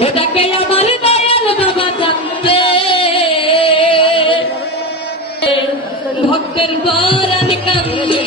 এটাকে আমার দয়াল বাবা জানতে ভক্তের পর আমি কান্দে